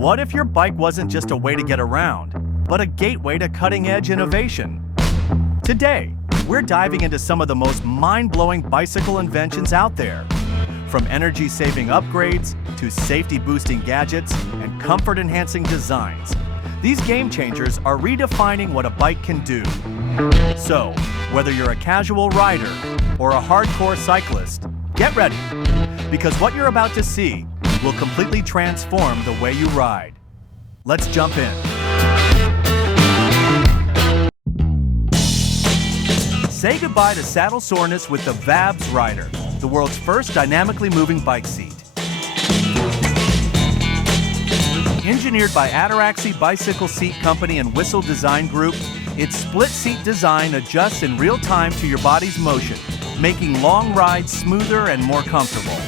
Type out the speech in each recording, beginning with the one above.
What if your bike wasn't just a way to get around, but a gateway to cutting-edge innovation? Today, we're diving into some of the most mind-blowing bicycle inventions out there. From energy-saving upgrades to safety-boosting gadgets and comfort-enhancing designs, these game changers are redefining what a bike can do. So, whether you're a casual rider or a hardcore cyclist, get ready, because what you're about to see will completely transform the way you ride. Let's jump in. Say goodbye to saddle soreness with the vabsRider, the world's first dynamically moving bike seat. Engineered by Ataraxy Bicycle Seat Company and Whistle Design Group, its split-seat design adjusts in real time to your body's motion, making long rides smoother and more comfortable.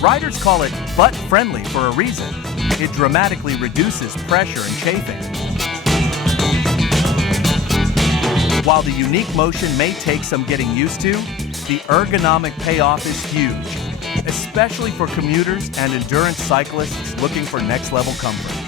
Riders call it butt-friendly for a reason. It dramatically reduces pressure and chafing. While the unique motion may take some getting used to, the ergonomic payoff is huge, especially for commuters and endurance cyclists looking for next-level comfort.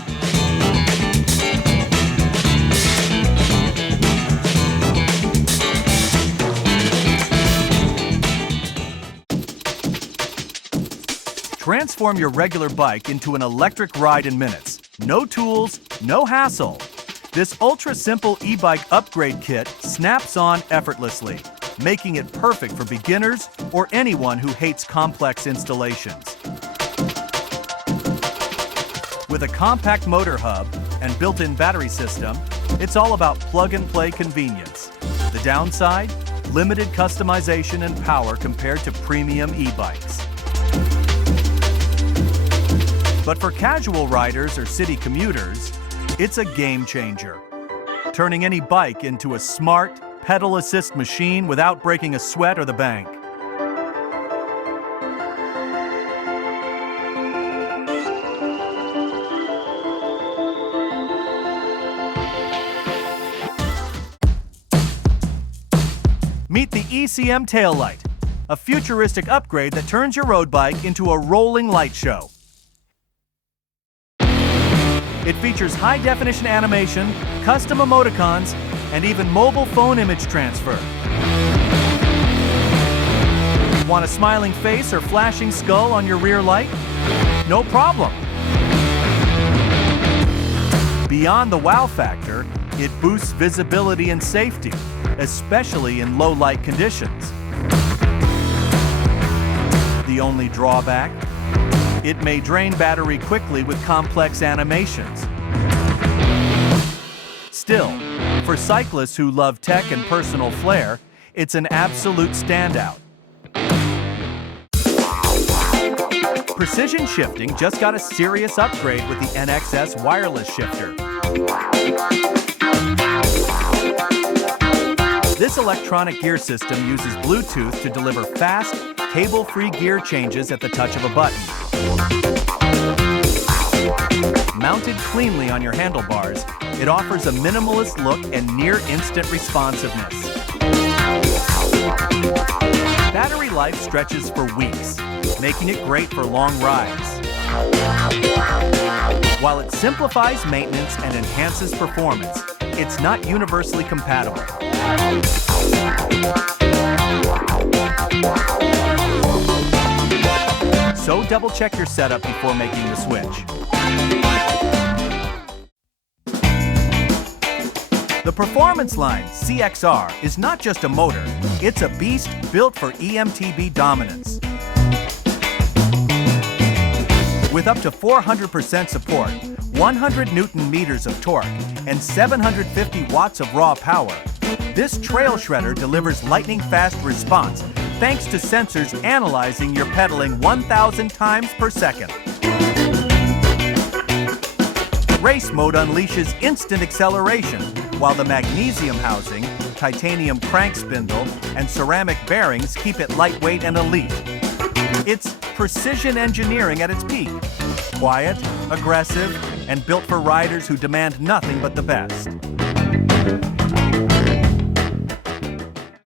Transform your regular bike into an electric ride in minutes. No tools, no hassle. This ultra-simple e-bike upgrade kit snaps on effortlessly, making it perfect for beginners or anyone who hates complex installations. With a compact motor hub and built-in battery system, it's all about plug-and-play convenience. The downside? Limited customization and power compared to premium e-bikes. But for casual riders or city commuters, it's a game changer, turning any bike into a smart, pedal assist machine without breaking a sweat or the bank. Meet the ECM Taillight, a futuristic upgrade that turns your road bike into a rolling light show. It features high-definition animation, custom emoticons, and even mobile phone image transfer. Want a smiling face or flashing skull on your rear light? No problem. Beyond the wow factor, it boosts visibility and safety, especially in low-light conditions. The only drawback? It may drain battery quickly with complex animations. Still, for cyclists who love tech and personal flair, it's an absolute standout. Precision shifting just got a serious upgrade with the NXS wireless shifter. This electronic gear system uses Bluetooth to deliver fast, cable-free gear changes at the touch of a button. Mounted cleanly on your handlebars, it offers a minimalist look and near-instant responsiveness. Battery life stretches for weeks, making it great for long rides. While it simplifies maintenance and enhances performance, it's not universally compatible. So double-check your setup before making the switch. The Performance Line CXR is not just a motor, it's a beast built for EMTB dominance. With up to 400% support, 100 Newton-meters of torque, and 750 watts of raw power, this trail shredder delivers lightning-fast response thanks to sensors analyzing your pedaling 1,000 times per second. Race mode unleashes instant acceleration, while the magnesium housing, titanium crank spindle, and ceramic bearings keep it lightweight and elite. It's precision engineering at its peak. Quiet, aggressive, and built for riders who demand nothing but the best.